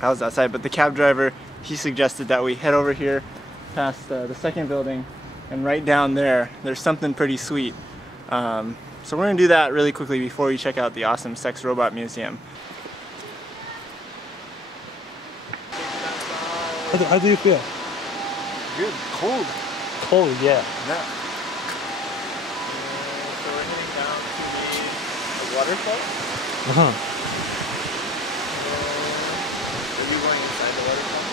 I was outside, but the cab driver, he suggested that we head over here past the second building, and right down there, there's something pretty sweet. So we're gonna do that really quickly before we check out the awesome Sex Robot Museum. How do you feel? Good. Cold. Cold, yeah. Yeah. So we're heading down to the waterfall. Uh-huh. Are you going inside the waterfall?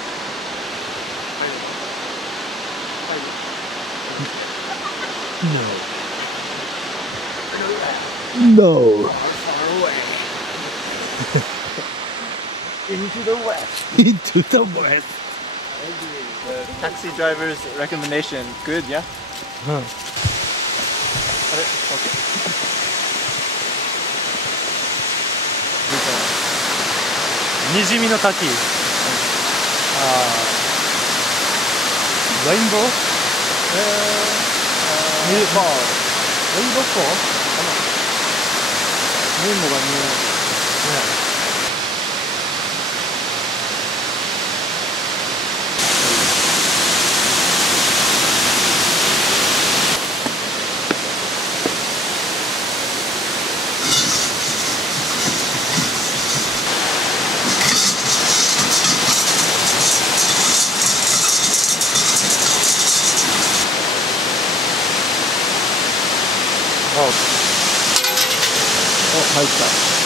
No. Far away. Into the west. Into the west. The taxi driver's recommendation. Good, yeah? Huh. Okay. Nijimi no Taki. Rainbow? Fall. Rainbow Fall? Rainbowが見えない。Yeah. Oh. 入った。